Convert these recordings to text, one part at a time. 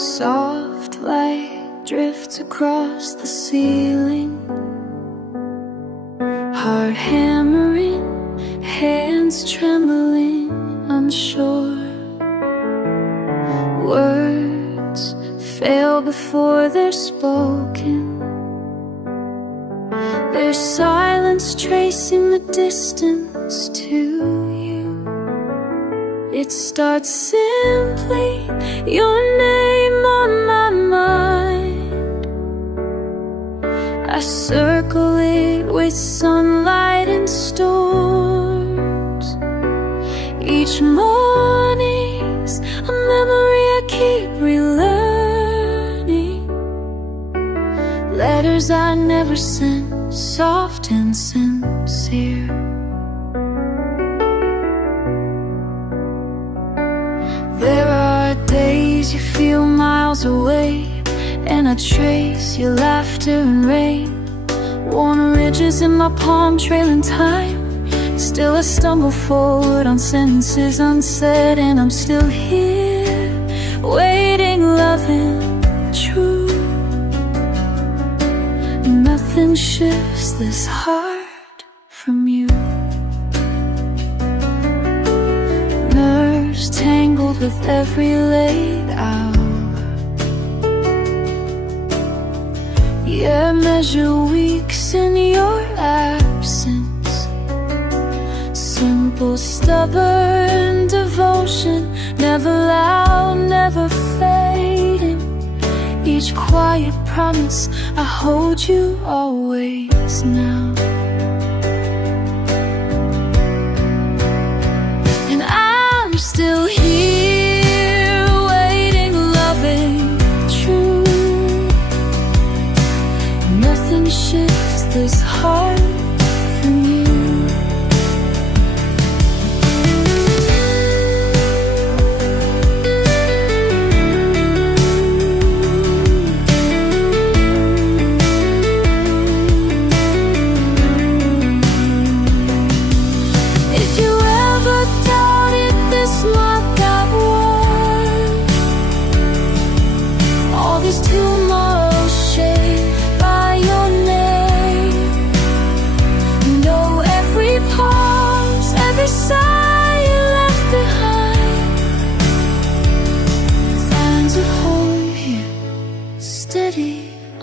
Soft light drifts across the ceiling, heart hammering, hands trembling, unsure. Words fail before they're spoken. There's silence tracing the distance to you. It starts simply, your name on my mind. I circle it with sunlight and storms. Each morning's a memory I keep relearning. Letters I never sent, soft and sincere. There are days you feel miles away, and I trace your laughter and rain. Worn ridges in my palm trailing time. Still I stumble forward on sentences unsaid, and I'm still here, waiting, loving, true. Nothing shifts this heart from you. Nerves tangled with every late hour. Yeah, measure weeks in your absence. Simple, stubborn devotion, never loud, never fading. Each quiet promise, I hold you always now. And I'm still here, waiting, loving, true. Nothing shifts this heart from you.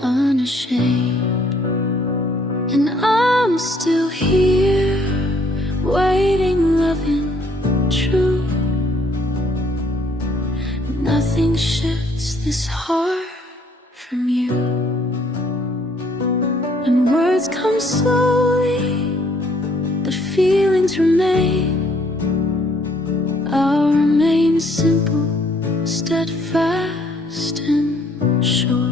Unashamed, and I'm still here, waiting, loving, true. Nothing shifts this heart from you. And words come slowly, but feelings remain. I'll remain simple, steadfast and sure.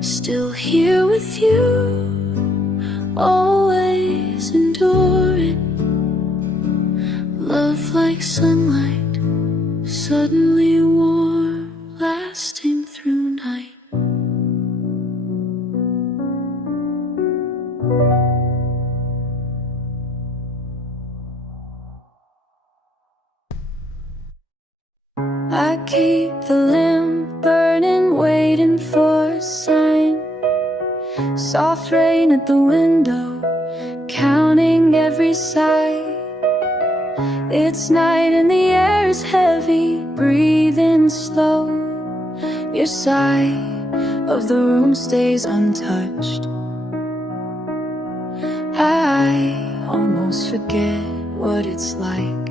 Still here with you, always enduring. Love like sunlight, suddenly warm, lasting through night. I keep the lamp burning, waiting for a sign. Soft rain at the window, counting every sigh. It's night and the air is heavy, breathing slow. Your side of the room stays untouched. I almost forget what it's like.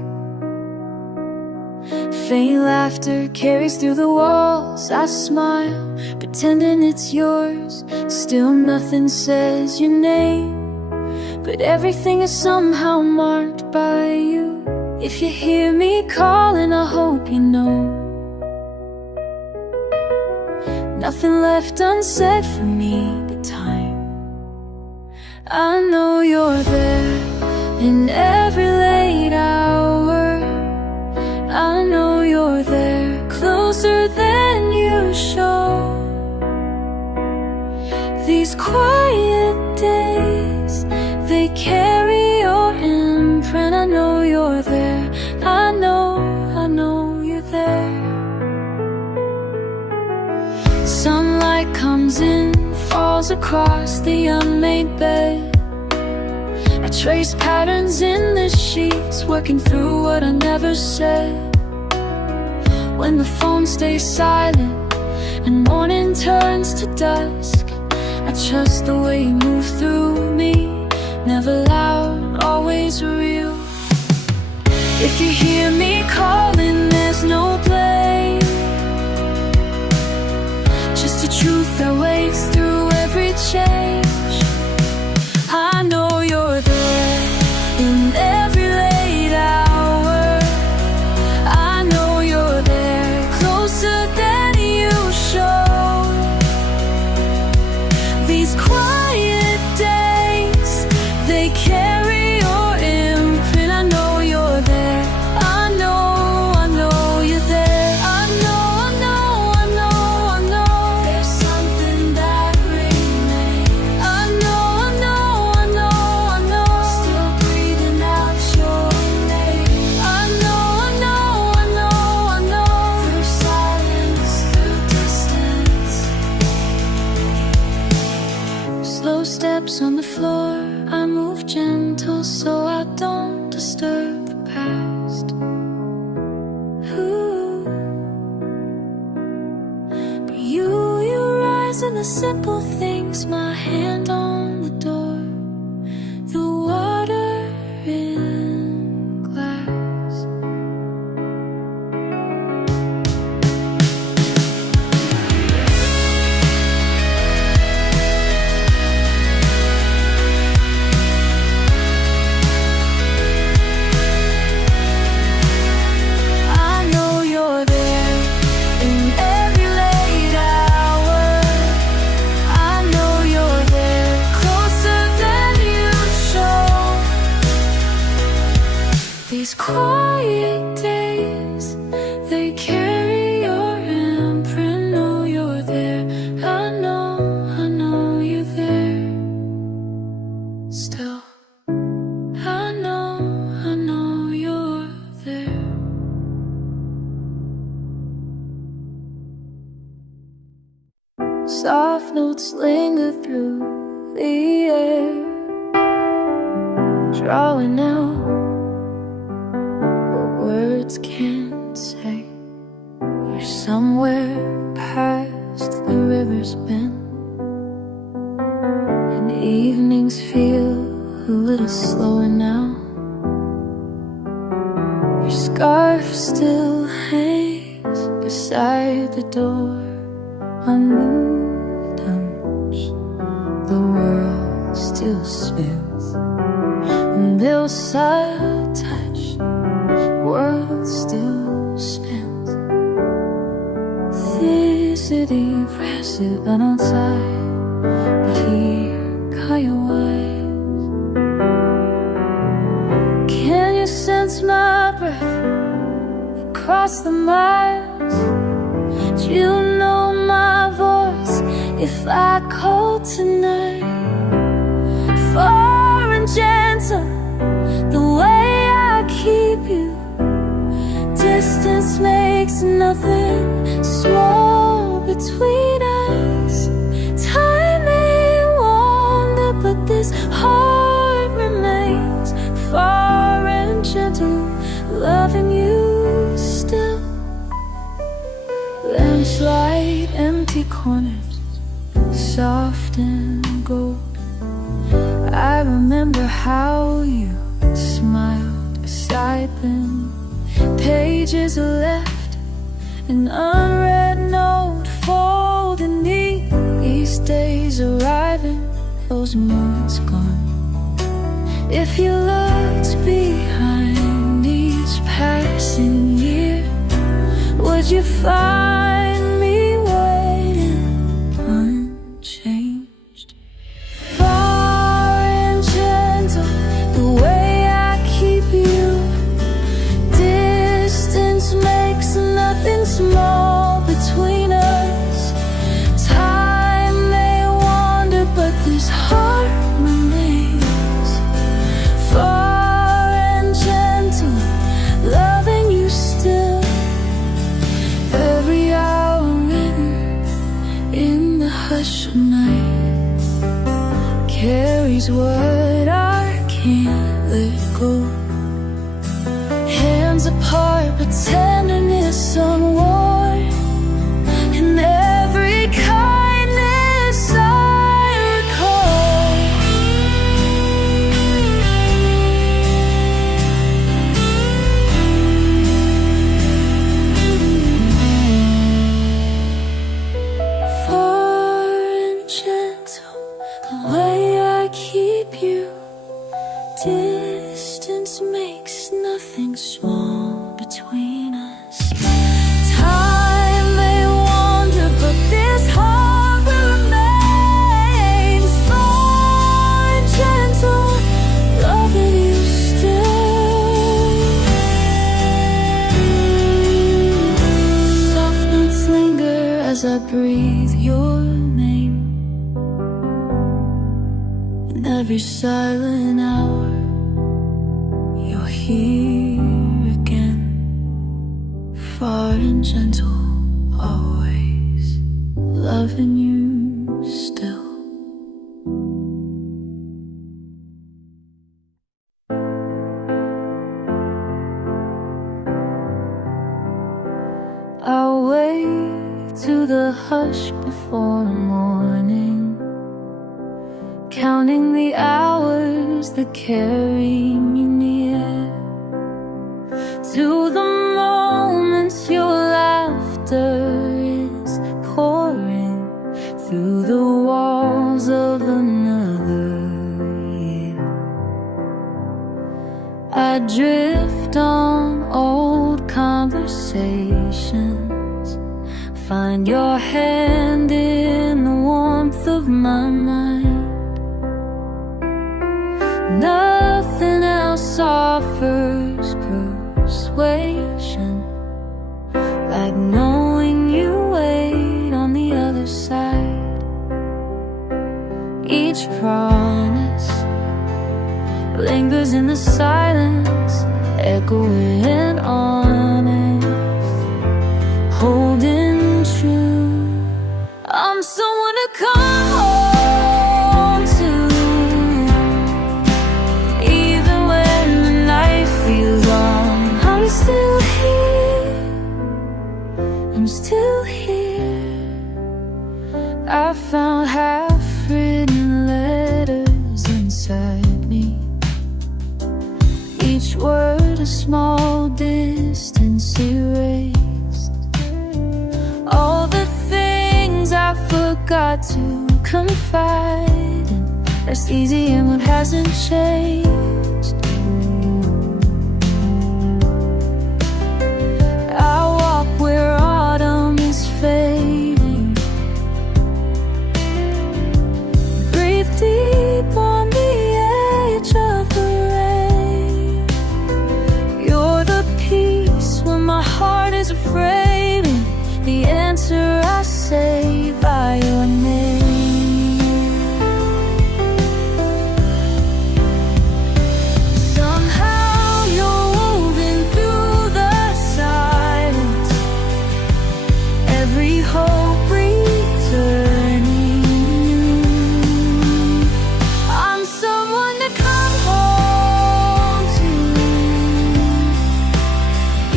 Faint laughter carries through the walls. I smile, pretending it's yours. Still nothing says your name, but everything is somehow marked by you. If you hear me calling, I hope you know. Nothing left unsaid for me but time. I know you're there in every late hour. I know you're there, closer than you show. These quiet days, they carry your imprint. I know you're there, I know you're there. Sunlight comes in, falls across the unmade bed. I trace patterns in the sheets, working through what I never said. When the phone stays silent and morning turns to dusk, I trust the way you move through me, never loud, always real. If you hear me calling, there's no blame, just a truth that wakes through every change. I know you're there in every late hour. I know you're there, closer than you show. These quiet days, they carry your imprint. I know you're there. I know you're there. I know there's something that remains. I know still breathing out your name. I know through silence, through distance. Slow steps on the floor, I move gentle so I don't disturb the past. Ooh. But you rise in the simple things, my hand on the door, the water in glass. I know you're there in every late hour. I know you're there, closer than you show. These quiet days, they carry your imprint. Know you're there. I know you're there still. I know you're there. Soft notes linger through the air, drawing out what words can't say. You're somewhere past the river's bend, and evenings feel a little slower now. Your scarf still hangs beside the door, unmoved, the world still spins, and they'll touch, world still spins. This city passive and outside, but here caught your eyes. Can you sense my breath across the miles? Do you know my voice if I call tonight? Far and gentle, the way I keep you. Distance makes nothing small between us. Time may wander, but this heart remains far and gentle, loving you still. Lamplight, empty corners, soft and gold. I remember how you smiled beside them. Pages left, an unread note folded neat. These days arriving, those moments gone. If you looked behind each passing year, would you find me waiting unchanged? Far and gentle, the way I keep you. Distance makes nothing small between us. Time may wander, but this heart remains far and gentle, loving you still. Every special night carries what I can't let go. Hands apart, but tenderness unworn, and every kindness I recall. Far and gentle, the way I keep you. Distance makes nothing small between us. Time may wander, but this heart will remain. Far and gentle, loving you still. Soft notes linger as I breathe your name. In every silent hour, you're here again. Far and gentle, always loving you still. I'll wait to the hush before morning, counting the hours that carry me near to the moments your laughter is pouring through the walls of another year. I drift on old conversations, find your hand in the warmth of my mind. Nothing else offers persuasion like knowing you wait on the other side. Each promise lingers in the silence, echoing honest, holding true. I'm someone to come home to, even when the night feels long. I'm still here, I'm still here. I found half-written letters inside me, each word a small distance erased. All the things I forgot to confide in, rest easy in what hasn't changed. I walk where autumn is fading, breathe deep on the edge of the rain. You're the peace when my heart is afraid, and the answer I say by your name. Somehow you're woven through the silence, every hope returning new. I'm someone to come home to,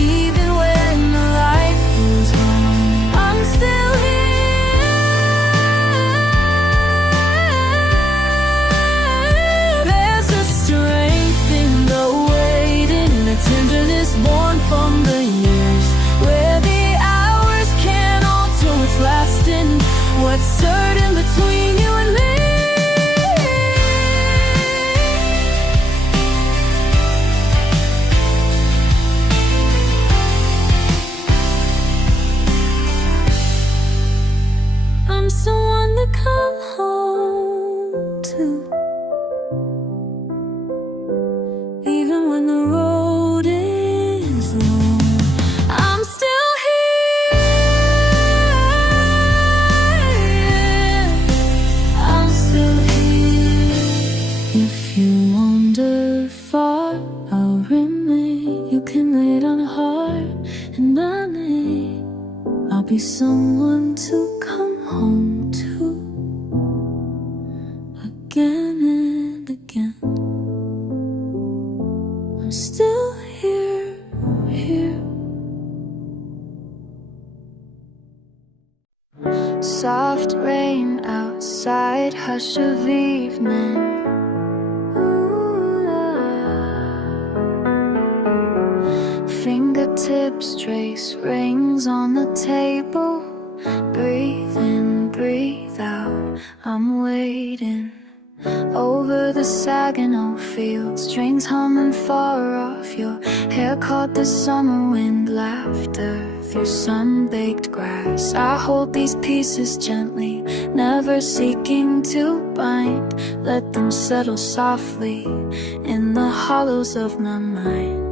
even when the light feels long. I'm still here. There's a strength in the waiting, and a tenderness born from the years, where the hours can't alter what's lasting, what's certain between you and me. I'm someone to come home to, even when the road is long. I'm still here, I'm still here. If you wander far, I'll remain. You can lay it on a heart in my name. I'll be someone to come home to. soft rain outside, hush of evening. Fingertips trace rings on the table. Breathe in, breathe out, I'm waiting. Over the Saginaw fields, trains humming far off. Your hair caught the summer wind, laughter through sun-baked grass. I hold these pieces gently, never seeking to bind. Let them settle softly in the hollows of my mind.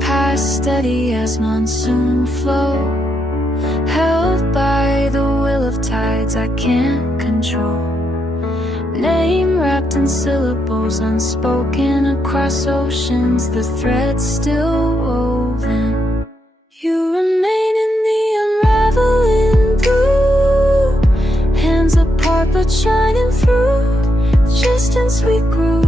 Pass steady as monsoon flow, held by the will of tides I can't control. Name wrapped in syllables, unspoken across oceans, the thread still woven. You remain in the unraveling blue, hands apart but shining through. Distance we grew,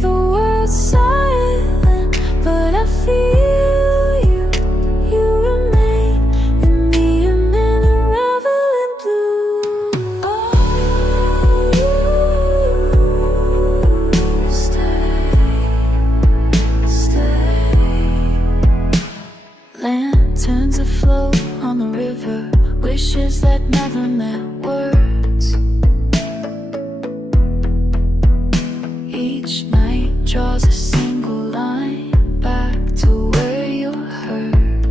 the world's silent, but I feel you. You remain in the unraveling blue. Oh, you stay. Lanterns afloat on the river, wishes that never met words. Each night draws a single line back to where you're heard.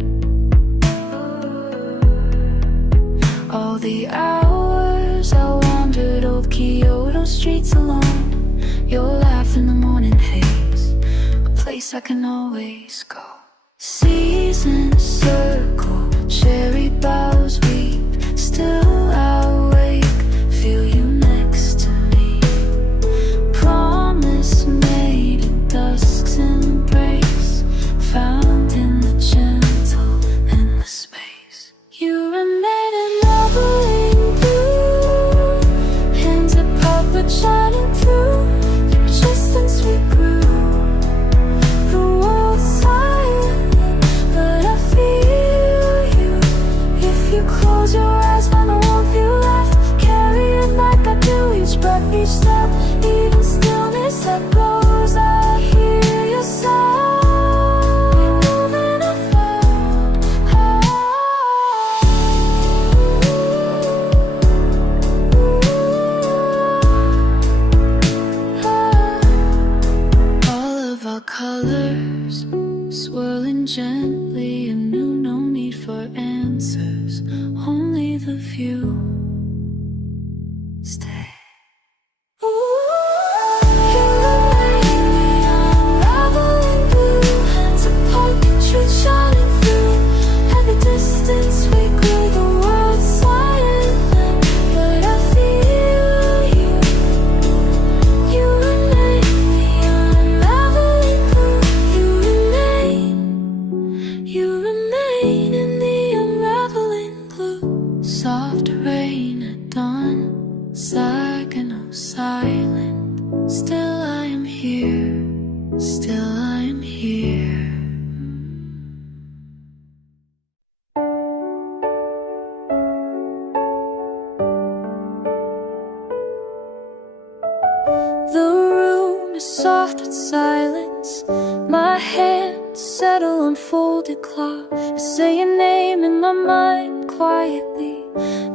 All the hours I wandered old Kyoto streets alone, your laugh in the morning haze, a place I can always go. Seasons circle, cherry boughs weep, still I wake, feel you next to me. Promise made in dusk's embrace, found in the gentle endless space. You remain in loving blue, hands apart but shining through. The resistance we grew, the world's silent, but I feel you. If you close your eyes, find the warmth you left. Carry it like I do, each breath, each step, even stillness that goes. I hear your sound, we're moving around. All of our colors swirling gently anew, no need for answers, only the view. Stay. You remain the unraveling blue, hands apart, truth shining through. At the distance we grew, the world's silent, but I feel you. You remain the unraveling blue. You remain in the unraveling blue. Soft rain at dawn, Saginaw silent. Still I am here, still I am here. The room is soft with silence. My hands settle on folded cloth. I say your name in my mind quietly,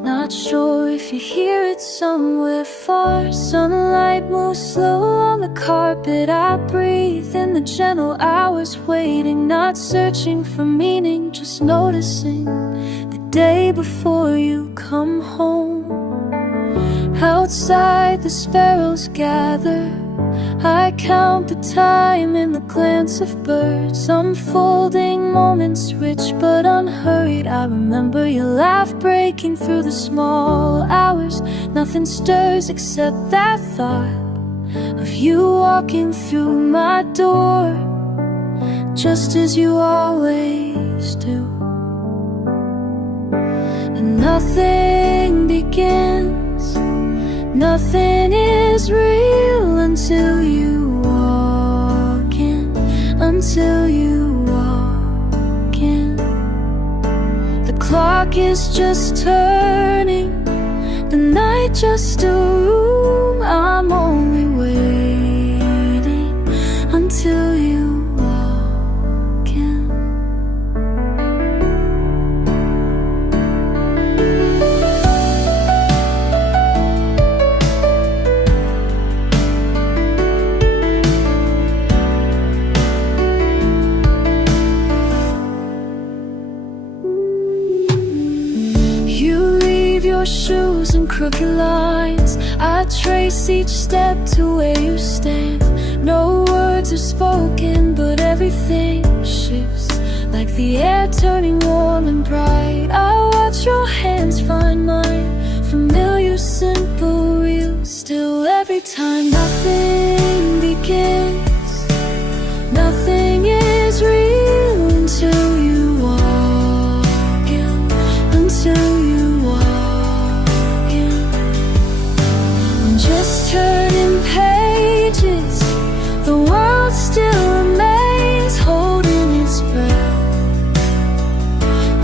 not sure if you hear it somewhere far. Sunlight moves slow on the carpet. I breathe in the gentle hours, waiting, not searching for meaning, just noticing the day before you come home. Outside the sparrows gather, I count the time in the glance of birds, unfolding moments rich but unhurried. I remember your laugh breaking through the small hours. Nothing stirs except that thought of you walking through my door, just as you always do. And nothing begins, nothing is real until you walk until you walk in. The clock is just turning, the night just a room. I'm only waiting until you walk in. You leave your shoes in crooked lines, I trace each step to where you stand. No words are spoken, but everything shifts, like the air turning warm and bright. I watch your hands find mine, familiar, simple, real. Still every time nothing begins, nothing is real until you walk in, until you just turning pages, the world still remains holding its breath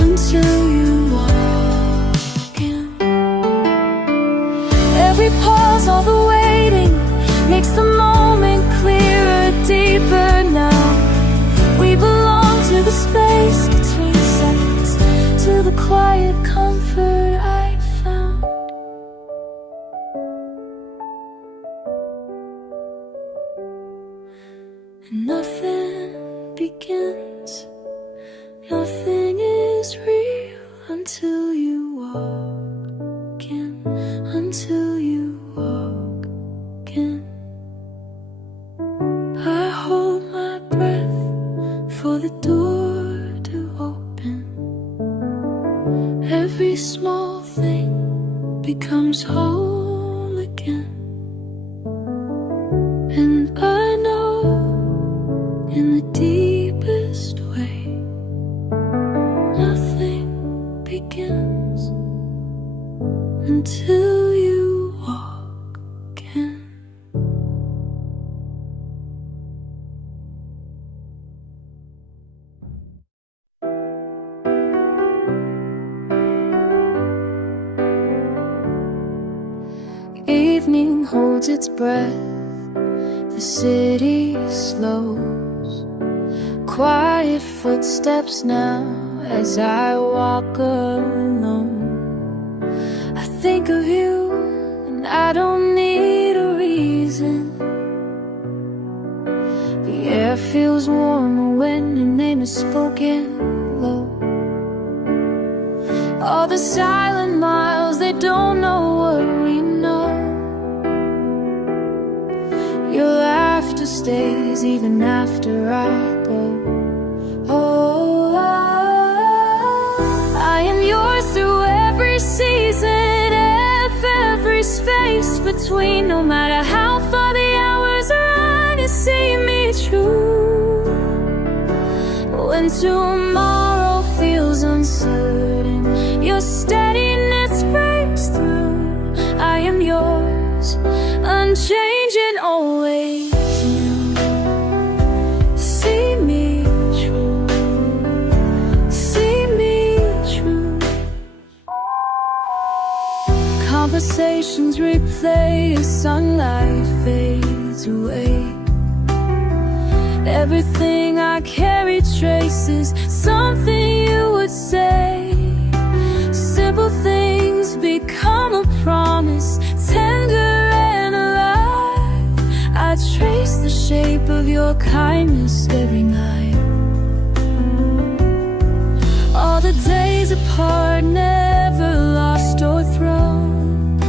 until you walk in. Every pause, all the waiting, makes the moment clearer, deeper now. We belong to the space between seconds, to the quiet comfort I found. And nothing begins, nothing is real until you walk in, until you walk in. I hold my breath for the door to open. Every small thing becomes whole again. And I know in the deepest way, nothing begins until you walk in. Evening holds its breath, the city slows. Quiet footsteps now as I walk alone. I think of you and I don't need a reason. The air feels warmer when your name is spoken low. All the silent miles, they don't know what we know. Your laughter stays even after I go. Oh, I am yours through every season, every space between. No matter how far the hours run, you see me true. When tomorrow feels uncertain, your steadiness breaks through. I am yours, unchanging, always new. See me true, see me true. Conversations replay as sunlight fades away. Everything I carry traces something you would say. Simple things become a promise, tender and alive. I trace the shape of your kindness every night. All the days apart, never lost or thrown.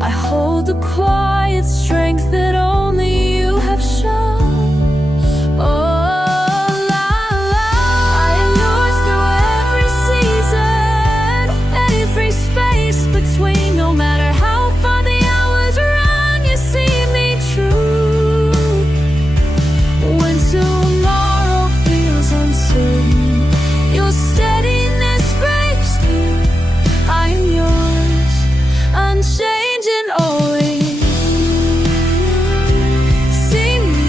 I hold the quiet strength that only you have shown. Unchanging, always. See me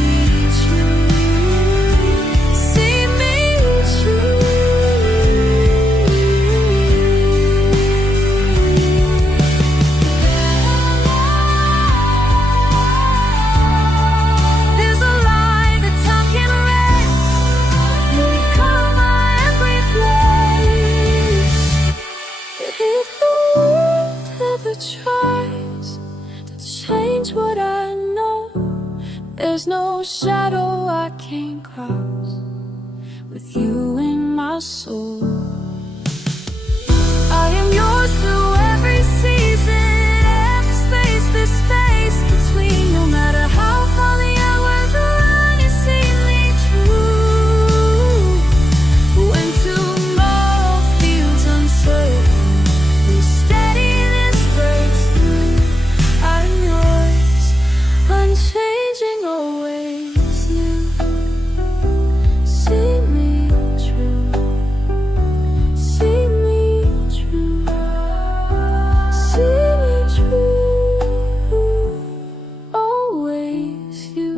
shadow I can't cross, with you in my soul. I am yours through every season, every space, this space between. No matter how far the hours run, you see me true. When tomorrow feels uncertain, we steady this breaks through. I'm yours, unchanging, always you. See me true, see me true, see me true, always you.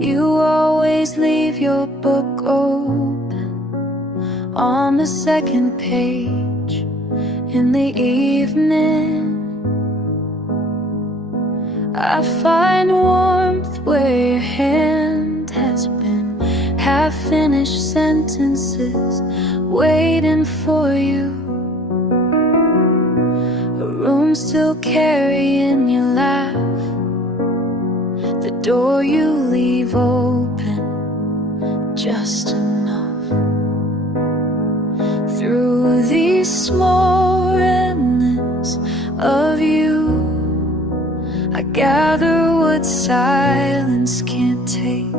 You always leave your book open on the second page in the evening. I find warmth where your hand has been, half-finished sentences waiting for you. A room still carrying your laugh, the door you leave open just enough. Through these small remnants of you, I gather what silence can't take.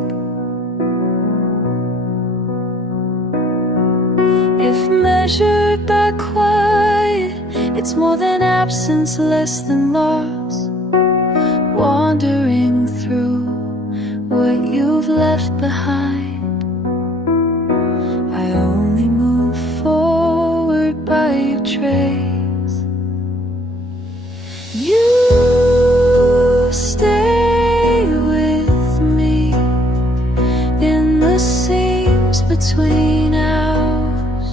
If measured by quiet, it's more than absence, less than loss. Wandering through what you've left behind, I only move forward by your trace. You stay with me in the seams between ours,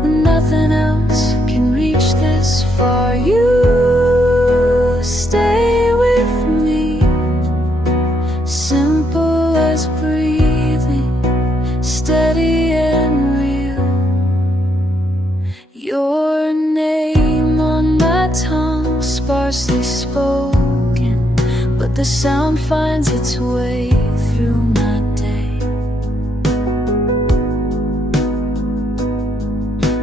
when nothing else can reach this far. You stay with me, simple as breathing, steady and real. Your name on my tongue, sparsely spoken, but the sound finds its way through my day.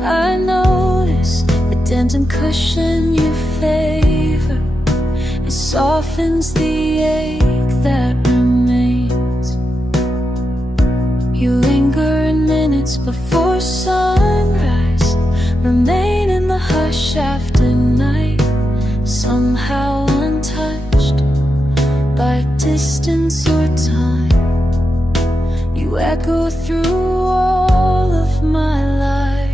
I notice the dent and cushion you favor, it softens the ache that remains. You linger in minutes before sunrise, remain in the hush after night, somehow untouched by distance or time. You echo through all of my life.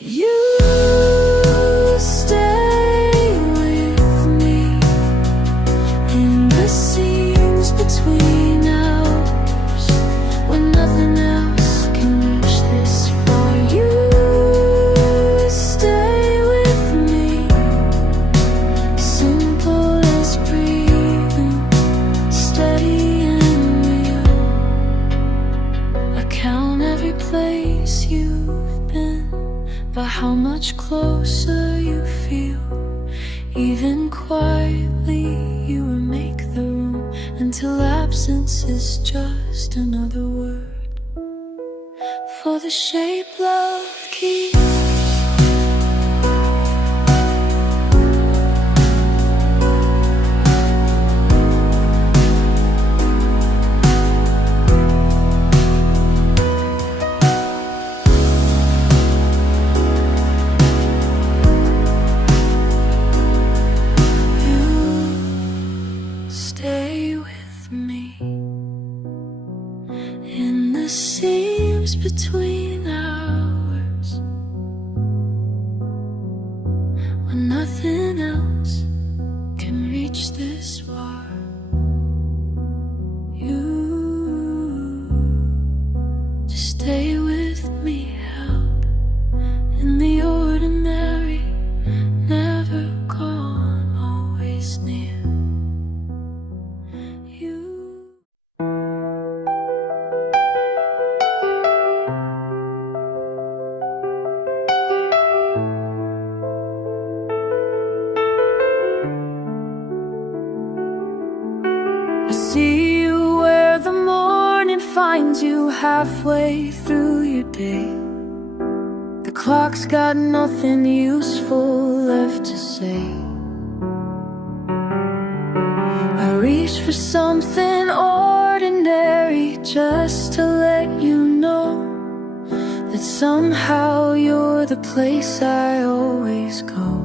You stay with me in the seams between ours, when nothing else can reach this far. You stay with me, simple as breathing, steady and real. I count every place you've been by how much closer you feel. Even quietly you remake the room, until absence is just another word for the shape love keeps. Stay with me in the seams between ours, when nothing else can reach this far. You just stay with me, held in the ordinary, never gone, always near. You I see you where the morning finds you halfway through your day. The clock's got nothing useful left to say. I reach for something ordinary just to let you know that somehow you're the place I always go.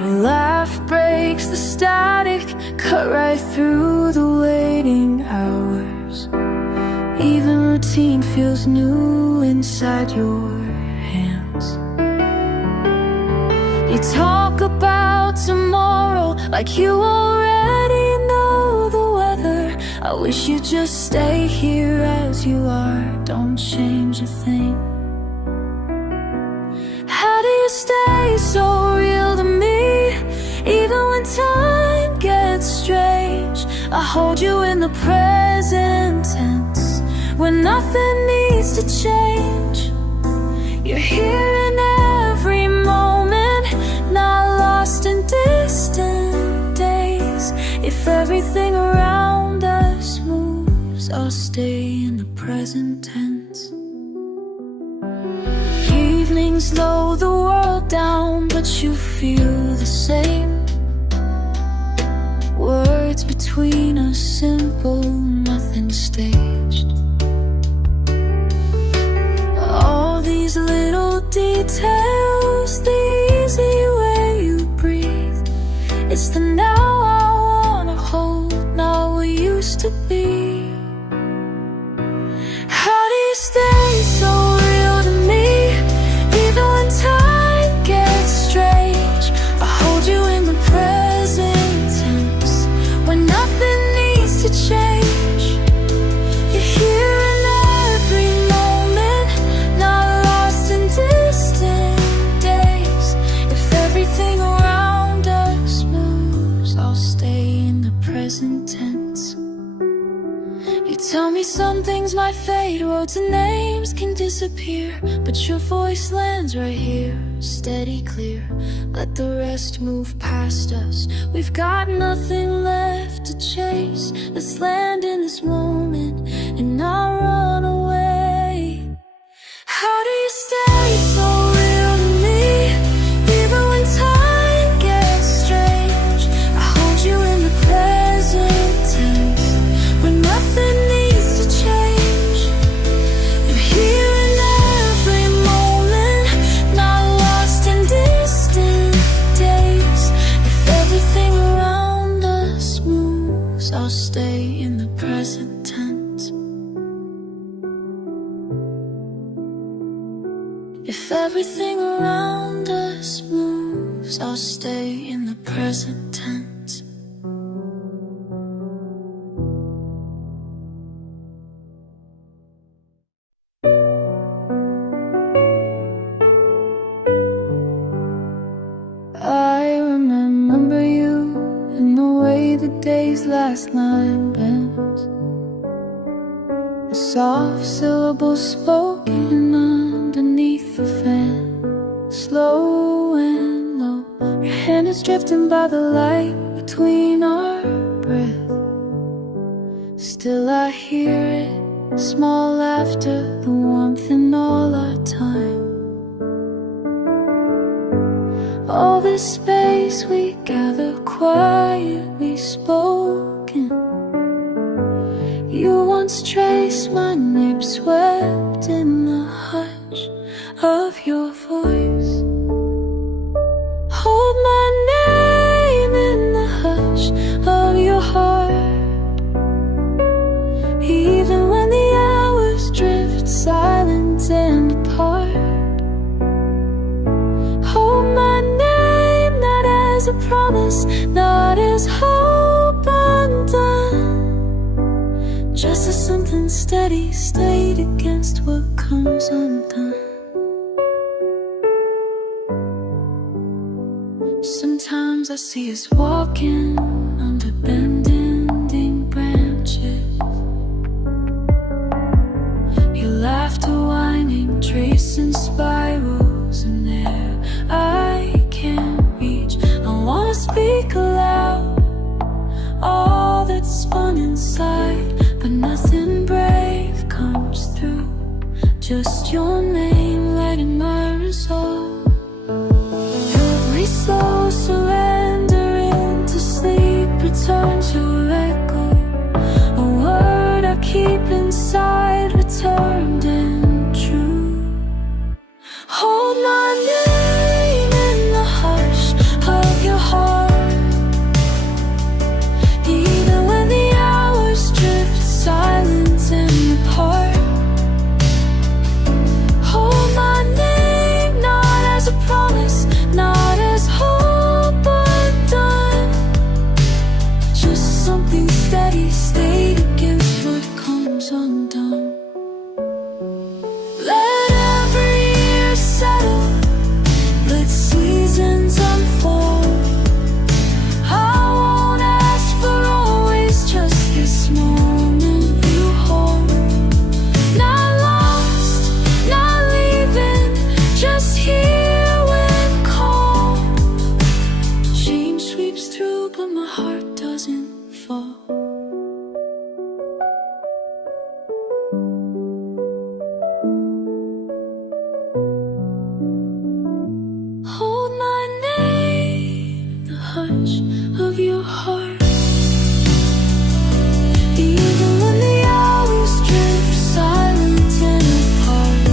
Your laugh breaks the static, cut right through the waiting hours. Even routine feels new inside your hands. You talk about tomorrow like you already know the weather. I wish you'd just stay here as you are, don't change a thing. How do you stay so real to me, even when time gets strange? I hold you in the present tense, when nothing needs to change. You're here in every moment, not lost in distant days. If everything around us moves, I'll stay in the present tense. Evenings slow the world down, but you feel the same. Words between us simple, nothing staged. All these little details, the easy way you breathe, it's the now I wanna hold, not what used to be. How do you stay so real to me, even when time gets strange? I hold you in the present tense, when nothing needs to change. You're here in every moment, not lost in distant days. If everything around us moves, I'll stay in the present tense. You tell me some things might fade, words and names can disappear, but your voice lands right here, steady, clear. Let the rest move past us, we've got nothing left to chase. Let's land in this moment and not run away. How do you stay so real to me, even when time gets strange? I hold you in the present tense, when nothing needs to change. You're here in every moment, not lost in distant days. If everything around us moves, I'll stay in the present tense. If everything around us moves, I'll stay in the present tense. I remember you and the way the days last line bends, the soft syllables spoken underneath the fan, slow and low. Your hand is drifting by the light between our breath. Still I hear it, small laughter, the warmth in all our time. All this space we gather quietly spoken. You once traced my name, swept in the hush of your voice. Hold my name in the hush of your heart. Even when the hours drift silent and apart, hold my name not as a promise, not as hope undone, just as something steady stayed against what comes undone. Sometimes I see us walking under bending branches, your laughter winding, tracing spirals in there I can't reach. I wanna speak aloud, spun inside, but nothing brave comes through. Just your name lighting my resolve. Every soul surrendering to sleep returns your echo. A word I keep inside, returned and true. Hold my name in the hush of your heart, even when the hours drift silent and apart. Hold my name not as a promise, not as hope undone, just something steady, stayed against what comes undone. Let every year settle, let seasons unfold. I won't ask for always, just this moment you hold. Not lost, not leaving, just here when called. Change sweeps through, but my heart doesn't fall. Hold my name, the hush of your heart, even when the hours drift silent and apart.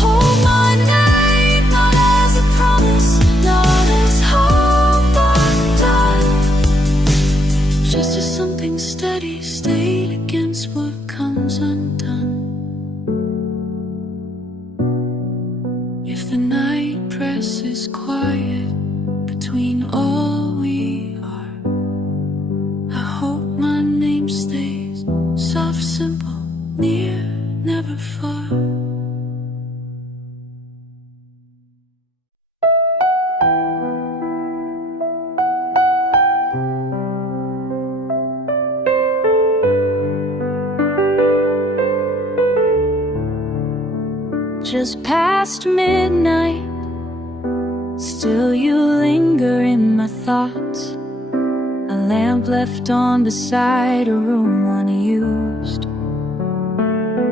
Hold my name not as a promise, not as hope undone, just as something steady, stayed against what comes undone. If the night presses quiet between all we are, I hope my name stays soft, simple, near, never far. Just past midnight, still you linger in my thoughts. A lamp left on beside a room unused.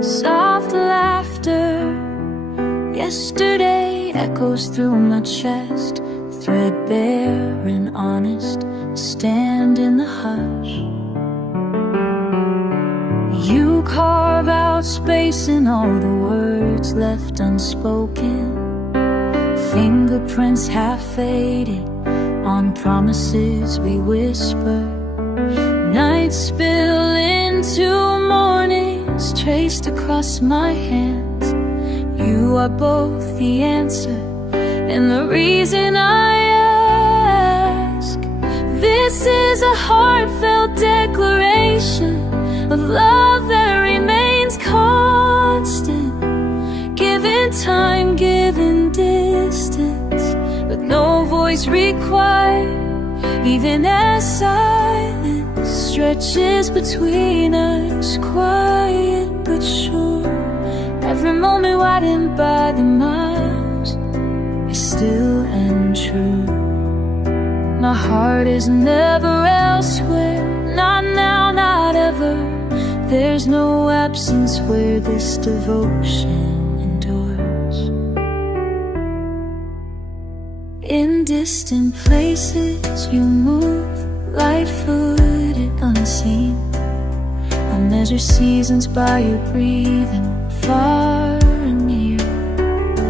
Soft laughter, yesterday echoes through my chest. Threadbare and honest, stand in the hush. You carve out space in all the words left unspoken. Fingerprints half faded on promises we whisper. Nights spill into mornings traced across my hands. You are both the answer and the reason I ask. This is a heartfelt declaration of love that remains constant, given time, given distance, with no voice required, even as silence stretches between us, quiet but sure. Every moment widened by the miles is still and true. My heart is never elsewhere, not now, not ever. There's no absence where this devotion endures. In distant places you move, light-footed, unseen. I measure seasons by your breathing, far and near.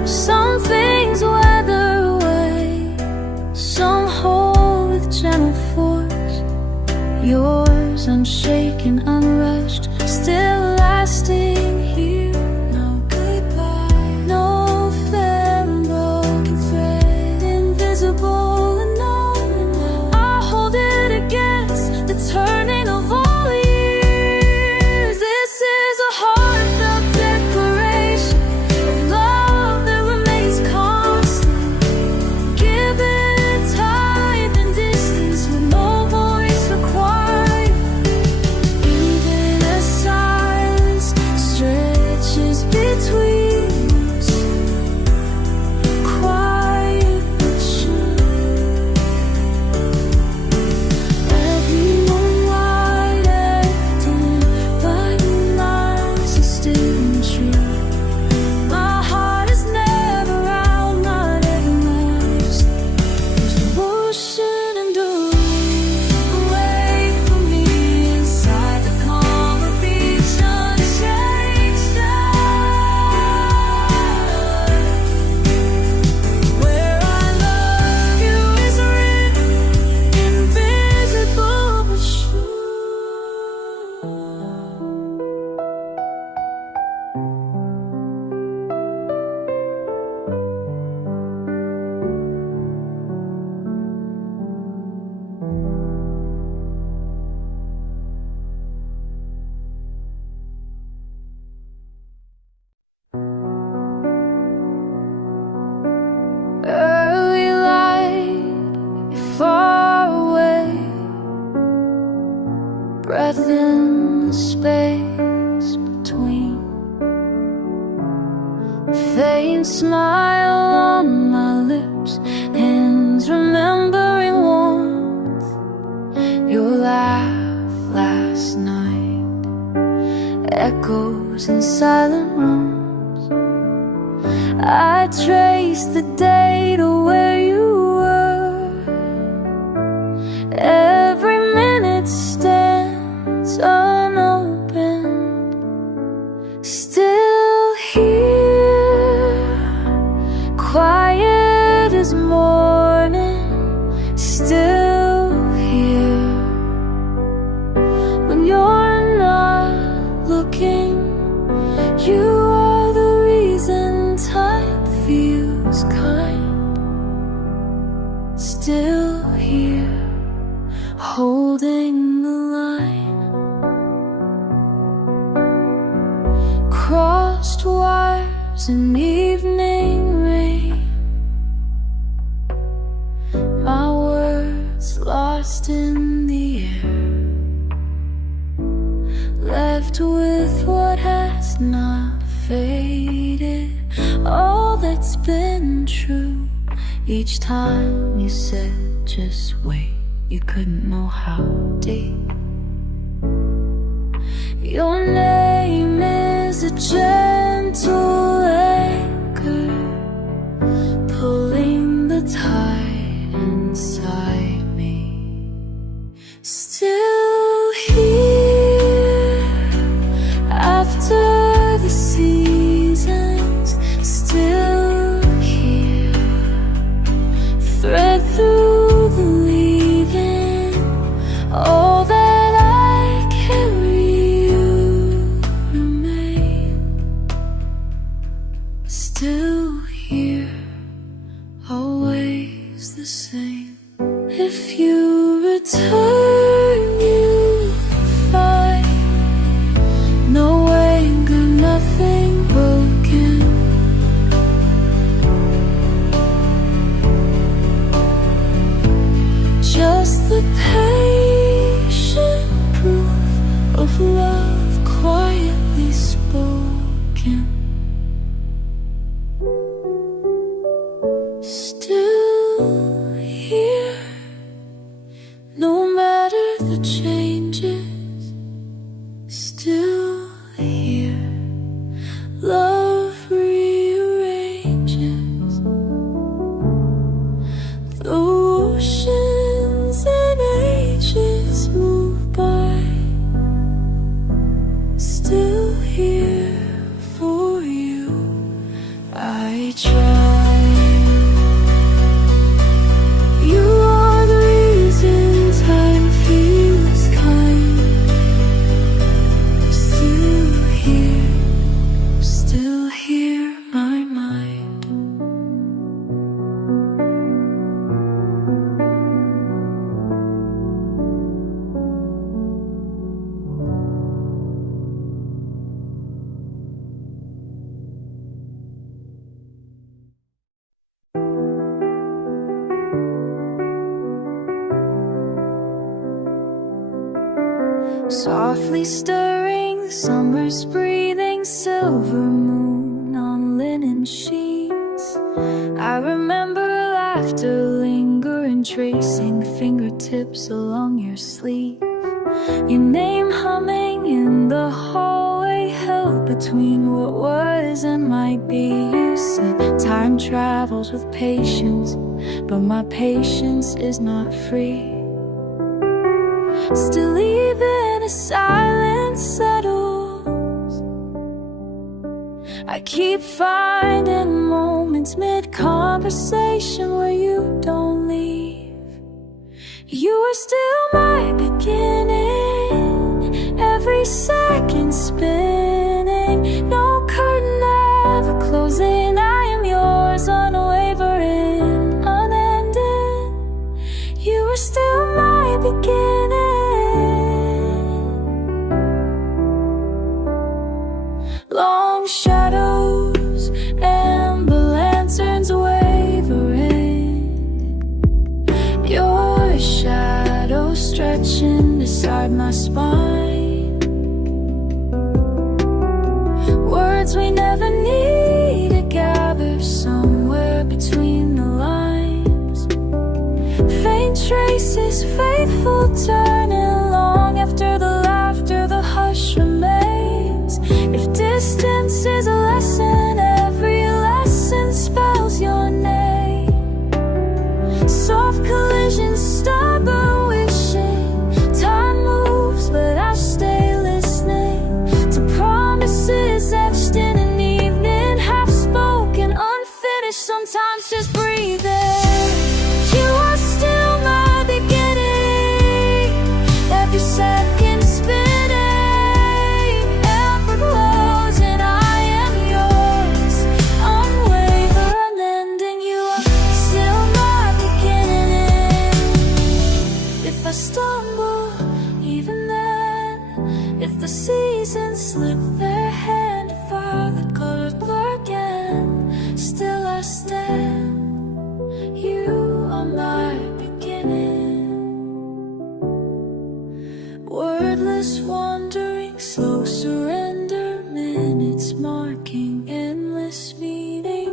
Some things weather away, some hold with gentle force. Yours unshaken, unrushed, still lasting here. No goodbye, no fair and broken thread, invisible and known. I hold it against the turning of all years. This is a heartfelt declaration of love that remains constant, given time and distance with no voice required. breath in the space between. Faint smile on my lips, hands remembering warmth. Your laugh last night echoes in silent rooms. I trace the day to where you were. Every minute stands unopened, still here, quiet as morning, still here. When you're not looking, you are the reason time feels kind. Still here, holding the line. Crossed wires in evening rain, my words lost in the air, left with what has not faded. All that's been true each time you said just wait. You couldn't know how deep. Your name is a gentle anchor, pulling the tide inside me. Still here after the seasons, still here, thread through the leaving. All that I carry, you remain. Still here, always the same. If you return, you find no anger, nothing broken. Just the patient proof of love quietly spoken. Still here, no matter the changes. Still here, love rearranges the oceans and ages move by. Still here for you, I try. You are the reason time feels kind. Still here, my mind. Softly stirring, summer's breathing, silver moon on linen sheets. I remember laughter lingering, tracing fingertips along your sleeve. Your name humming in the hallway, held between what was and might be. You said time travels with patience, but my patience is not free. Still even as silence settles, I keep finding moments mid-conversation where you don't leave. You are still my beginning, every second spinning, no curtain ever closing. I am yours, unwavering, unending. You are still my beginning. Long shadows, amber lanterns wavering, your shadow stretching to inside my spine. Words we never need to gather somewhere between the lines. Faint traces, faithful turning long after the laughter, the hush remains. If distance is a lesson, every lesson spells your name. Soft collisions, stubborn wishing, time moves but I stay listening to promises etched in an evening, half spoken, unfinished, sometimes just breathing. You are still my beginning, every second spinning, ever closing. I am yours, unwavering, ending. You are still my beginning. If I stumble, even then, if the seasons slip their hand, if all the colors blur again, still I stand. You are my beginning. Wordless wandering, slow surrender, minutes marking endless meaning.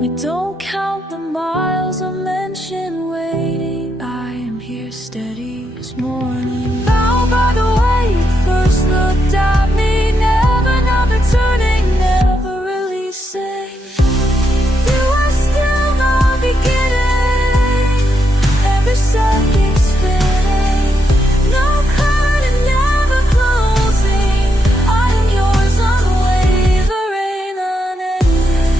We don't count the miles or mention waiting. I am here steady as morning. Bound by the way you first looked at me, never, never turning, never releasing. You are still my beginning, every second spinning, no curtain never closing. I am yours, unwavering, unending.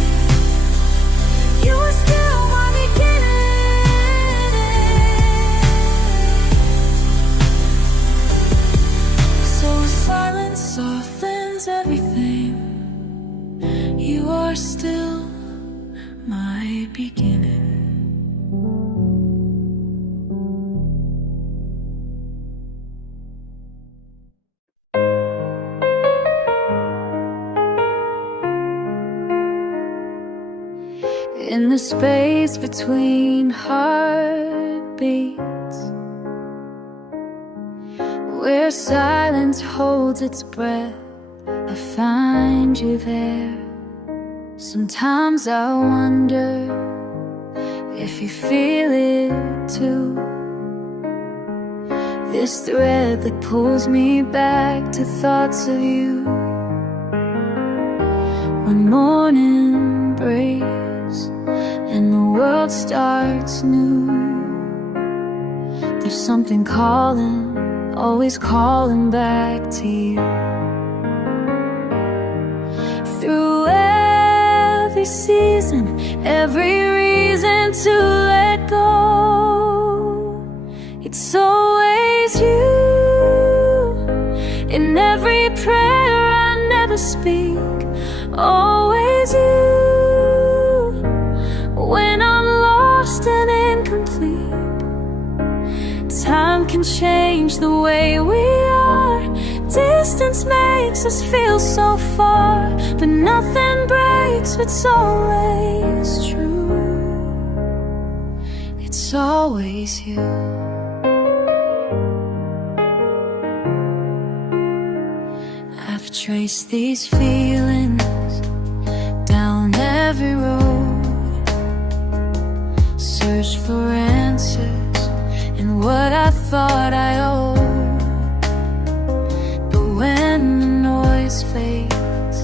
You are still my beginning. So silence softens everything. You are still my beginning. In the space between heartbeats, where silence holds its breath, I find you there. Sometimes I wonder if you feel it too. This thread that pulls me back to thoughts of you. When morning breaks and the world starts new, there's something calling, always calling back to you. Through every season, every reason to let go, it's always you. In every prayer I never speak, always you. When I'm lost and incomplete, time can change the way we are. Distance makes us feel so far, but nothing breaks what's always true. It's always you. I've traced these feelings down every road, searched for answers in what I thought I owed. But when the noise fades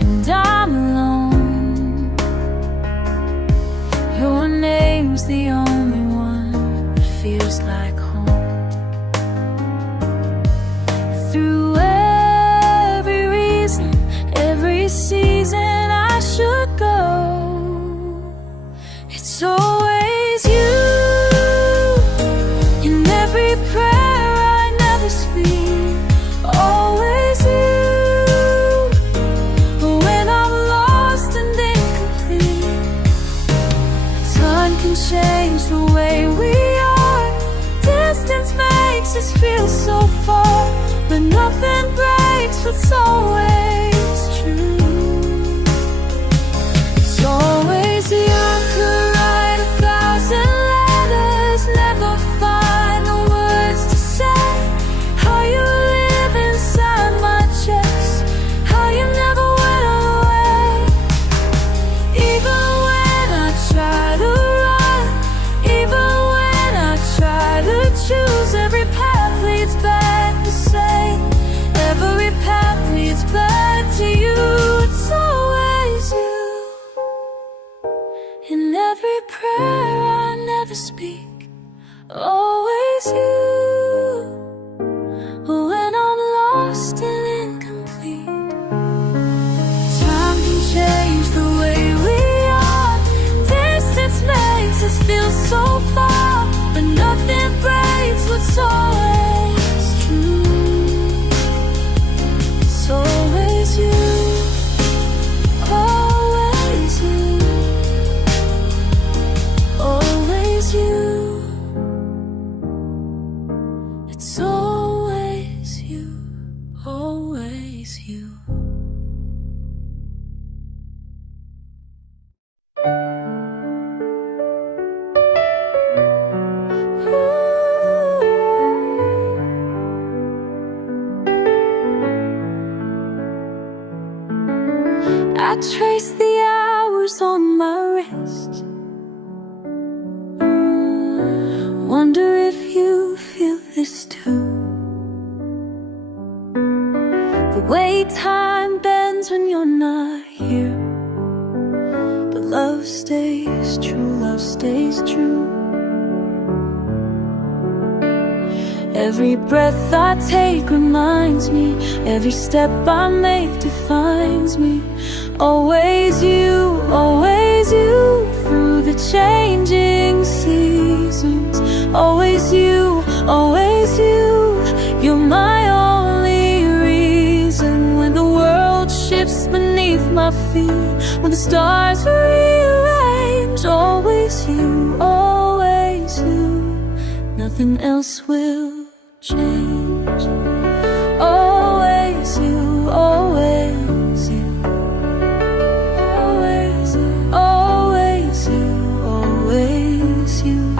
and I'm alone, your name's the only one that feels like home. Through every reason, every season I should go, it's always you. In every prayer I never speak, always you. But when I'm lost and incomplete, time can change the way we are. Distance makes us feel so far, but nothing breaks what's always true. It's always you. Could write 1,000 letters, never find the words to say. speak. Always you, when I'm lost and incomplete. Time can change the way we are. Distance makes us feel so far, but nothing breaks what's always true. It's always you, always you, always you. It's always you, always you. I trace the hours on my wrist. Wonder if you feel this too. The way time bends when you're not here, but love stays true, love stays true. Every breath I take reminds me, every step I make defines me. Always you, through the changing seasons. Always you, you're my only reason. When the world shifts beneath my feet, when the stars rearrange. Always you, nothing else will change. Always you, always you, always you, always you, always you.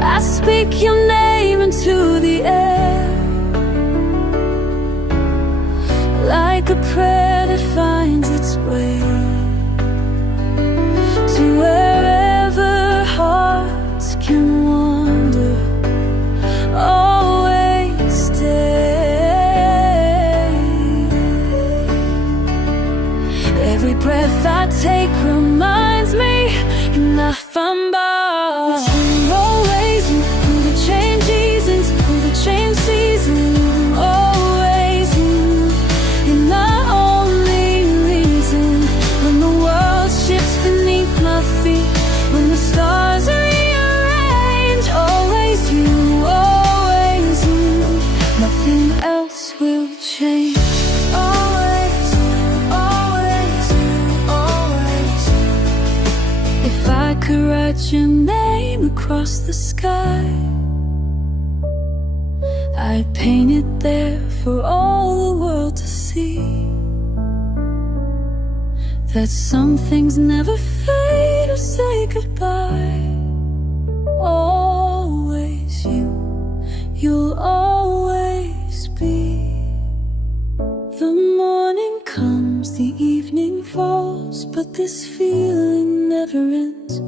I speak your name into the air, like a prayer that finds its way to wherever hearts can wander. Always stay. Every breath I take reminds me, enough I'm bound. You're always you, through the change seasons, through the change seasons. Always you, you're my only reason. When the world shifts beneath my feet, when the stars rearrange. Always you, nothing else will change. Always you, always you, always you. If I could write your name across the sky, I'd paint it there for all the world to see. That some things never fade or say goodbye. Always you, you'll always be. The morning comes, the evening falls, but this feeling never ends.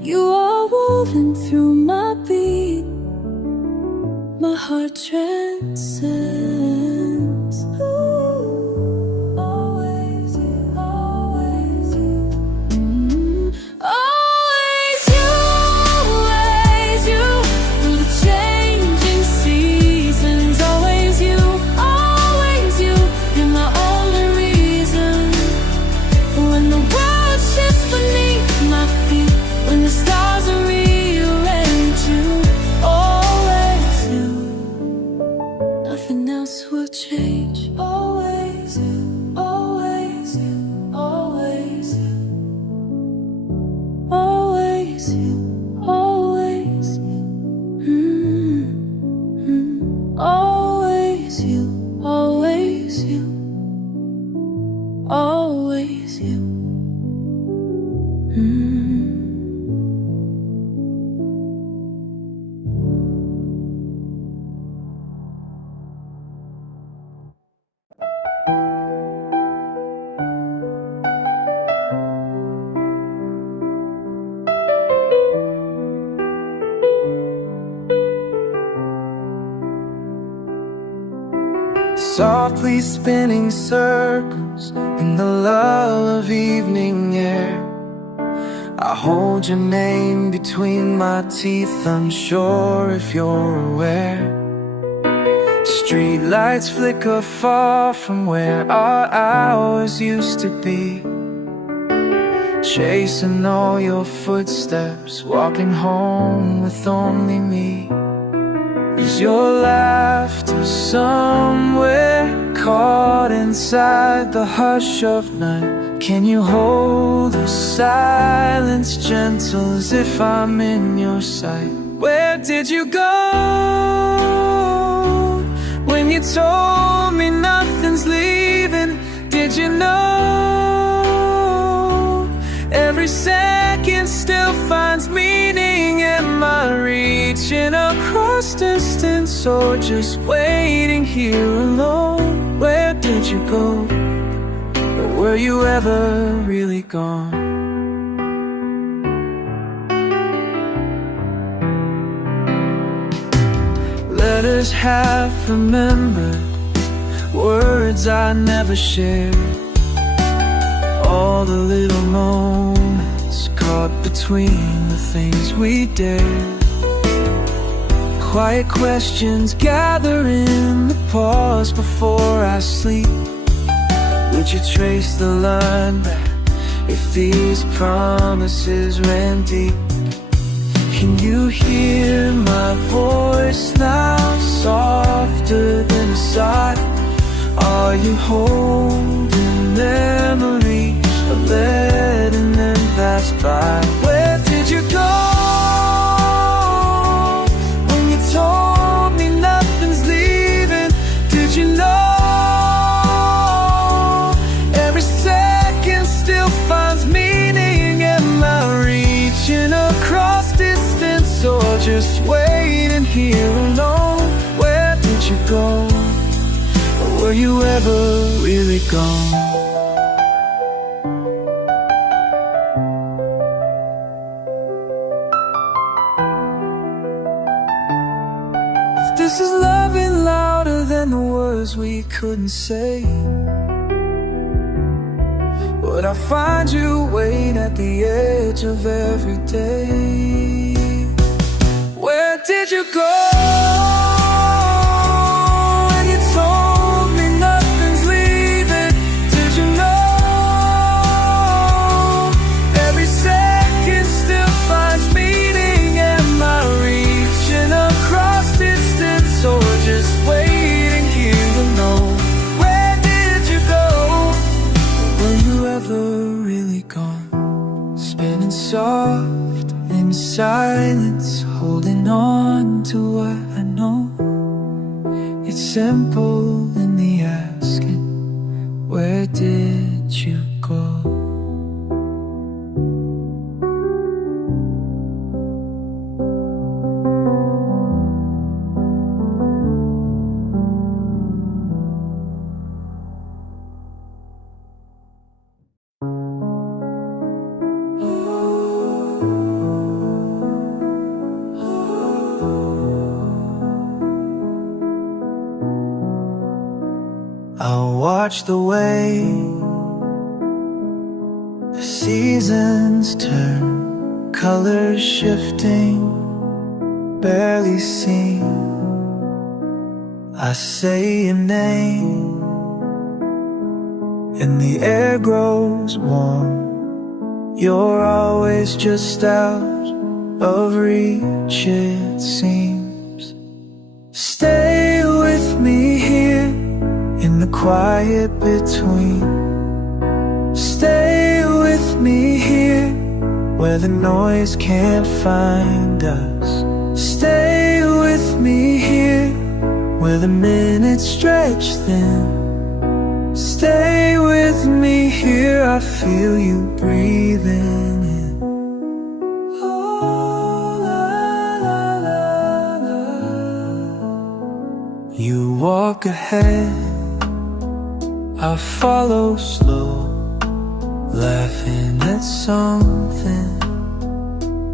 You are woven through my being, my heart transcends. Ooh, always you, always you. Always you, through the changing seasons. Always you, you're my only reason. When the world shifts beneath my feet, when the stars are rearranged. You, always you, nothing else will change. Always you, always you, always you, always you, always you. Always you, always you, always you. Softly spinning circles in the lull of evening air, I hold your name between my teeth, unsure if you're aware. Street lights flicker far from where our hours used to be, chasing all your footsteps, walking home with only me. Is your laughter somewhere caught inside the hush of night? Can you hold the silence gentle as if I'm in your sight? Where did you go when you told me nothing's leaving? Did you know every second still finds meaning? Am I reaching across distance or just waiting here alone? Where did you go? Or were you ever really gone? Letters half remembered, words I never shared, all the little moments caught between the things we dared. Quiet questions gather in the pause before I sleep. Would you trace the line back if these promises ran deep? Can you hear my voice now, softer than a sigh? Are you holding memories or letting them pass by? Where did you go when you told me nothing's leaving? Did you know every second still finds meaning? Am I reaching across distance or just waiting here alone? Where did you go? Or were you ever really gone? If this is loving louder than the words we couldn't say, would I find you wait at the edge of every day? Where did you go when you told me nothing's leaving? Did you know every second still finds meaning? Am I reaching across distance or just waiting here alone? Where did you go? Were you ever really gone? Spinning soft in silence, holding on to what I know. It's simple in the asking, where did you go? I'll watch the way the seasons turn, colors shifting, barely seen. I say your name and the air grows warm. You're always just out of reach, it seems. Stay with me here in the quiet between. Stay with me here where the noise can't find us. Stay with me here where the minutes stretch thin. Stay with me here, I feel you breathing in. Oh, la, la, la, la. You walk ahead, I follow slow, laughing at something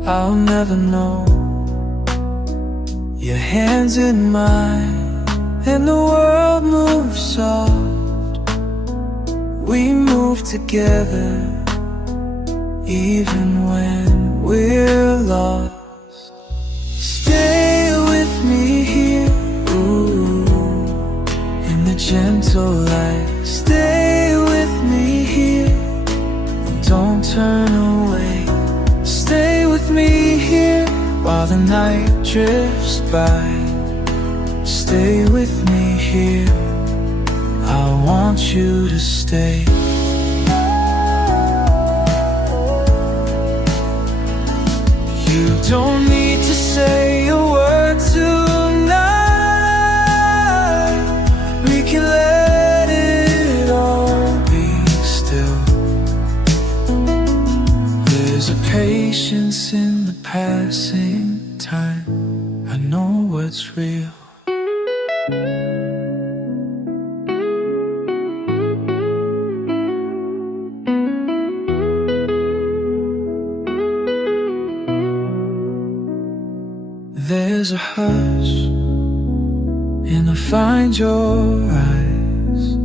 I'll never know. Your hands in mine, and the world moves soft. We move together even when we're lost. Stay with me here, ooh, in the gentle light. Stay with me here, don't turn away. Stay with me here while the night drifts by. Stay with me here, I want you to stay. You don't need to say a word tonight. We can let it all be still. There's a patience in the passing time. I know what's real. There's a hush, and I find your eyes,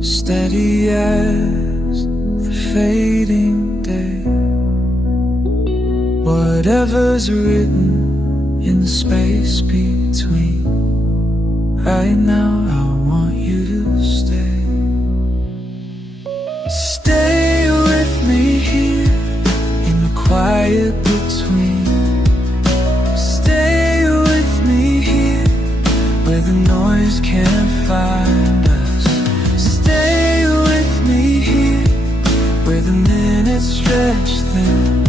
steady as the fading day. Whatever's written in the space between, right now I want you to stay. Stay with me here in the quiet between. Where the noise can't find us. Stay with me here, where the minutes stretch thin.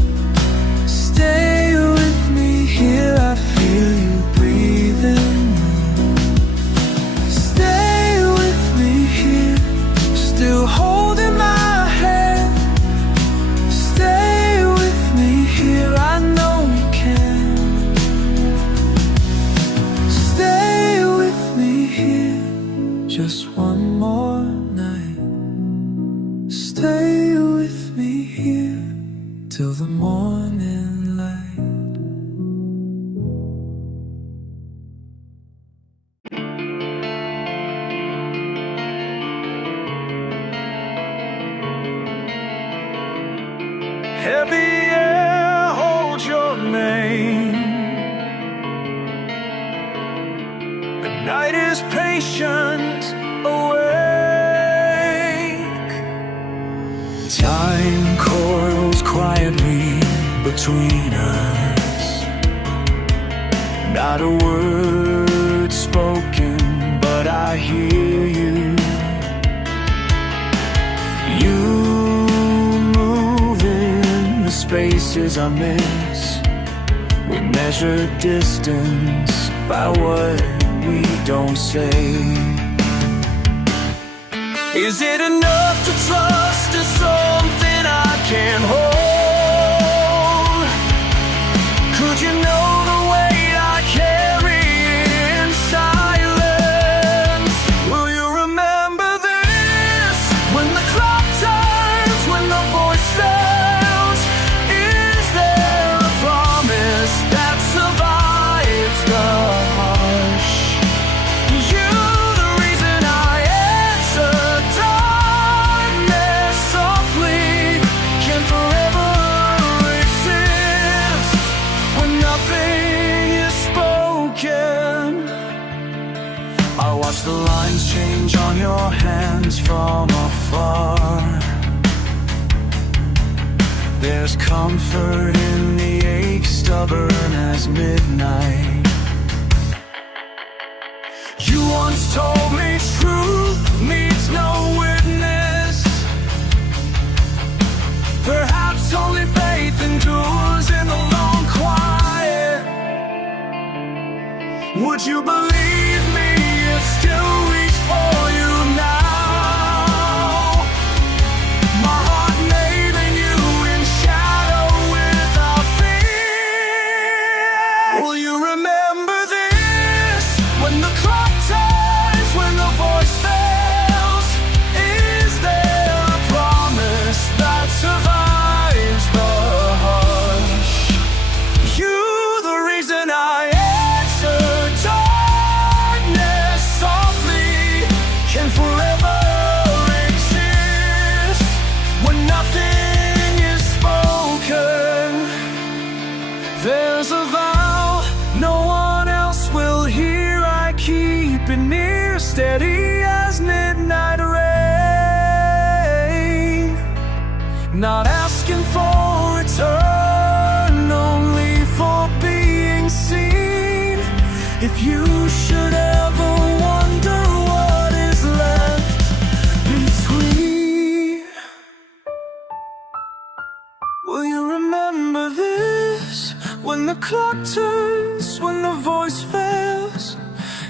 Stay with me here, I feel you breathing in. Stay with me here, still holding my hand. Stay with me here, I know you can. Just one more night. Stay with me here till the morning light. Heavy air holds your name. The night is patient, awake. Time coils quietly between us. Not a word spoken, but I hear you. You move in the spaces I miss. We measure distance by what we don't say. Is it enough to trust in something I can't hold? Could you know the weight I carry in silence? Will you remember this when the clock turns, when the voice fails? Is there a promise that survives the hush? Watch the lines change on your hands from afar. There's comfort in the ache, stubborn as midnight. You once told me truth needs no witness. Perhaps only faith endures in the long quiet. Would you believe me? Still reach for you now. My heart nailing you in shadow without fear. Will you remember this when the clock turns, when the voice fails? Is there a promise that survives the hush? You the reason I answer. not asking for return, only for being seen. If you should ever wonder what is left between, will you remember this? When the clock turns, when the voice fails,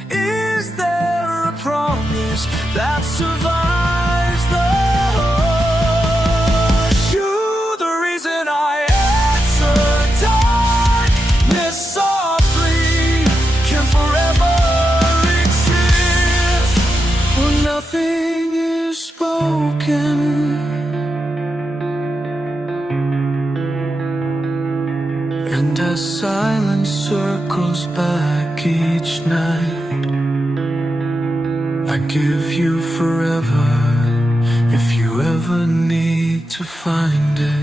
is there a promise that survives the hush? You, the reason I answer darkness softly, can forever exist when nothing is spoken. And as silence circles back each night, I give you forever if you ever need to find it.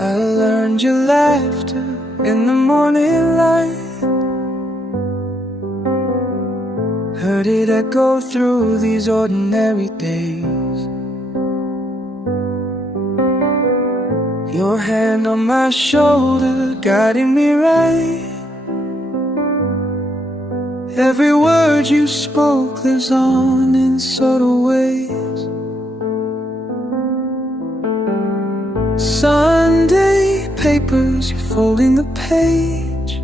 I learned your laughter in the morning light, heard it echo through these ordinary days. Your hand on my shoulder, guiding me right. Every word you spoke lives on in subtle ways. Sunday papers, you're folding the page,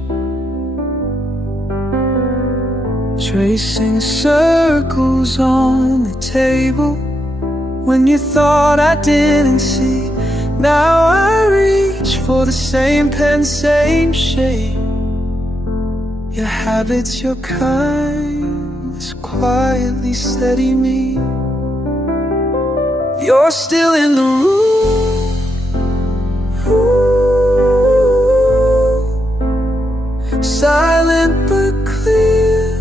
tracing circles on the table. When you thought I didn't see, now I reach for the same pen, same shade. Your habits, your kindness quietly steady me. You're still in the room, silent but clear.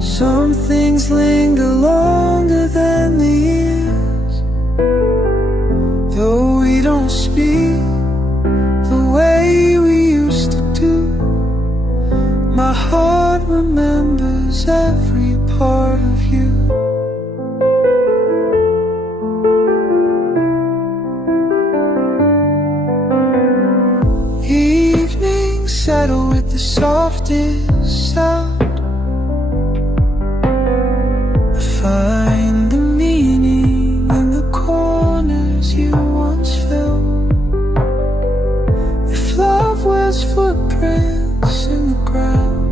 Some things linger longer than the years, though we don't speak the way we used to do. My heart remembers every part of you. Evenings settle with the softest sound. I find the meaning in the corners you once filled. If love wears footprints in the ground,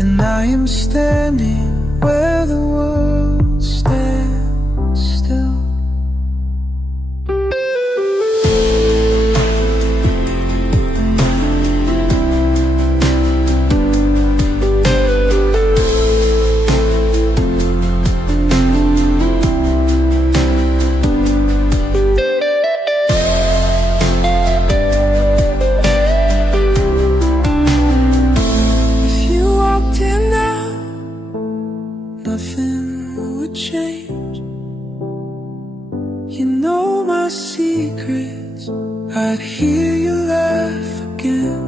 and I am standing where the world stands still. Nothing would change. You know my secrets. I'd hear you laugh again.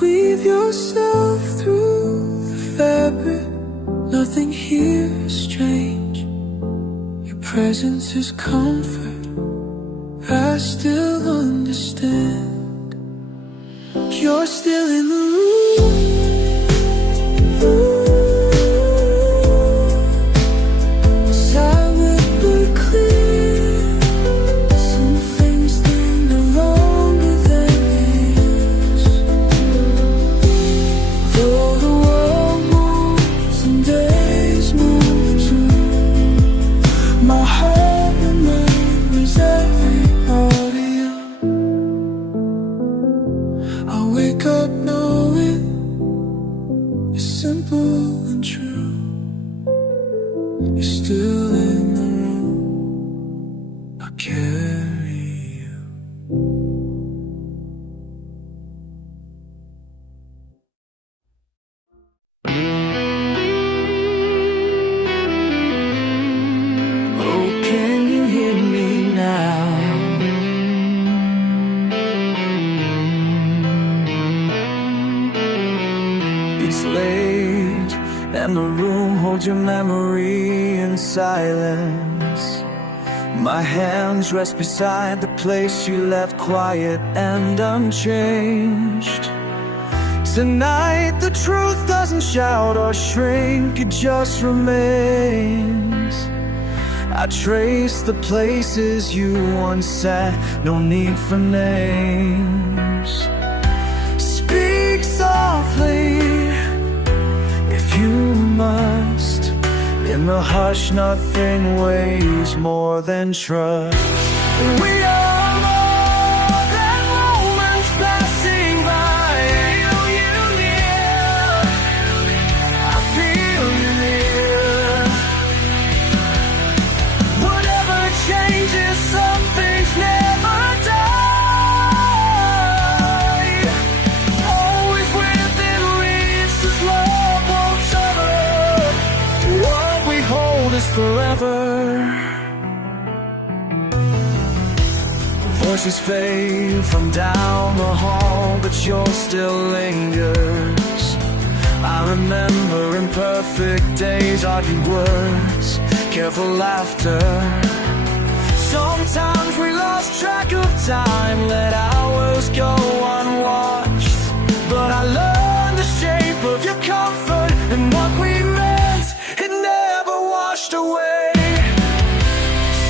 Weave yourself through the fabric. Nothing here is strange. Your presence is comfort. I still understand. You're still in the room. and the room holds your memory in silence. My hands rest beside the place you left, quiet and unchanged. Tonight the truth doesn't shout or shrink, it just remains. I trace the places you once sat, no need for names. Speak softly if you must. In the hush nothing weighs more than trust. We are more than moments passing by. I feel you near, I feel you near. Whatever changes, some things never die. Always within reach, this love won't sever. What we hold is forever. Voices fade from down the hall, but yours still lingers. I remember imperfect days, argued words, careful laughter. Sometimes we lost track of time, let hours go unwatched. But I learned the shape of your comfort and what we meant, it never washed away.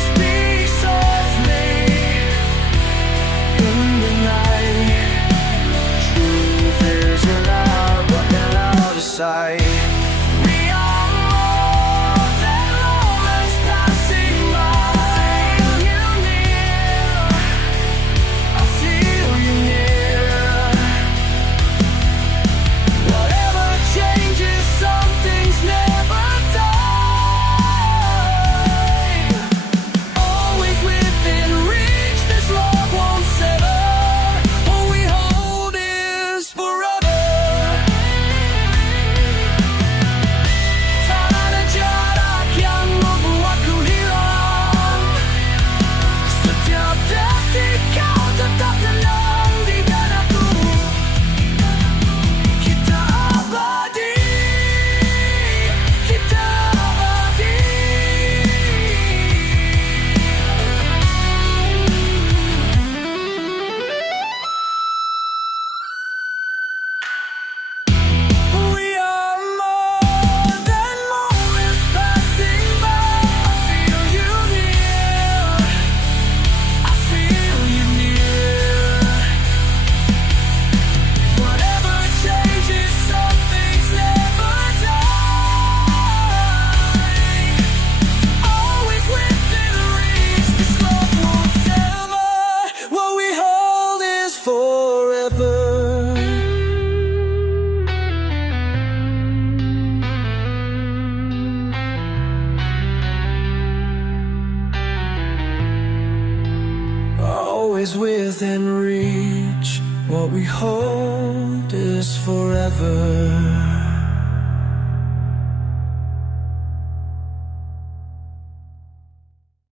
Speak softly in the night. Truth is allowed, but not out of sight. We are more than moments passing by. I feel you near, I feel you near. Whatever changes, some things never die. Always within reach, this love won't sever. What we hold is forever. Setiap detik kau tetap tenang di dadaku. Kita abadi, kita abadi. We are more than moments passing by. I feel you near, I feel you near. Whatever changes, some things never die. Always within reach, this love won't sever. What we hold is forever. Always within reach, what we hold is forever.